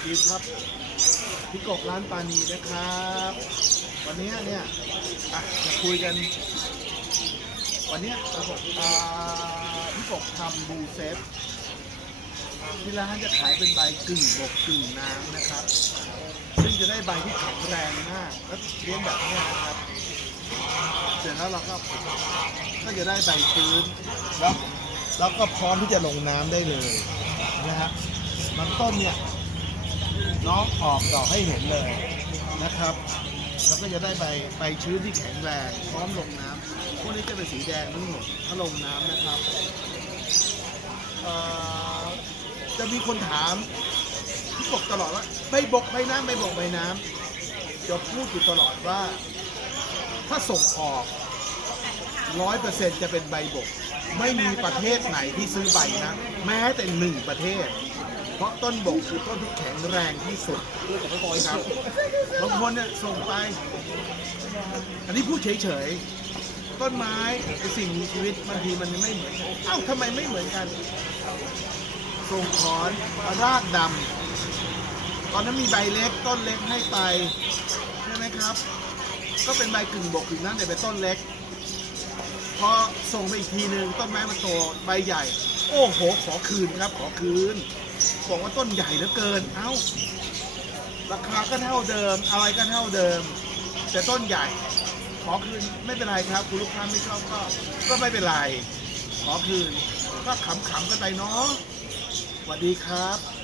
วัสดีครับพี่กบร้านปานีนะครับ วันนี้เนี่ยอะจะคุยกัน วันนี้ราบอกอ่าพี่กบทำบูเซฟที่ร้านจะขายเป็นใบกึ่งบกกึ่งน้ำนะครับ ซึ่งจะได้ใบที่แข็งแรงมากแล้วเลี้ยงแบบนี้นะครับ เสร็จแล้วเราก็ก็จะได้ใบชื้นแล้วแล้วก็พร้อมที่จะลงน้ำได้เลยนะฮะบางต้นเนี่ย น้องออกดอกให้เห็นเลยนะครับแล้วก็จะได้ใบใบชื้นที่แข็งแรงพร้อมลงน้ำพวกนี้จะเป็นสีแดงทั้งหมดถ้าลงน้ำนะครับจะมีคนถามพี่บอกตลอดว่าใบบกใบน้ำใบบกใบน้ำจะพูดอยู่ตลอดว่า ถ้าส่งออกร้อยเปอร์เซ็นจะเป็นใบบก ไม่มีประเทศไหนที่ซื้อใบนะ แม้แต่หนึ่งประเทศ เพราะต้นบกคือต้นที่แข็งแรงที่สุดครับบางคนเนี่ยส่งไป อันนี้พูดเฉยๆ ต้นไม้เป็นสิ่งมีชีวิตบางทีมันไม่เหมือนกันเอ้าทำไมไม่เหมือนกัน ส่งขอนรากดำตอนนั้นมีใบเล็กต้นเล็กให้ไปใช่ไหมครับ ก็เป็นใบกึ่งบกกึ่งน้ำแต่เป็นต้นเล็กพอส่งไปอีกทีหนึ่งต้นไม้มันโตใบใหญ่ โอ้โห ขอคืนครับ ขอคืน บอกว่าต้นใหญ่เหลือเกิน เอ้า ราคาก็เท่าเดิม อะไรก็เท่าเดิม แต่ต้นใหญ่ ขอคืนไม่เป็นไรครับคุณลูกค้าไม่ชอบก็ ก็ไม่เป็นไร ขอคืน ก็ขำๆกันไปเนาะสวัสดีครับ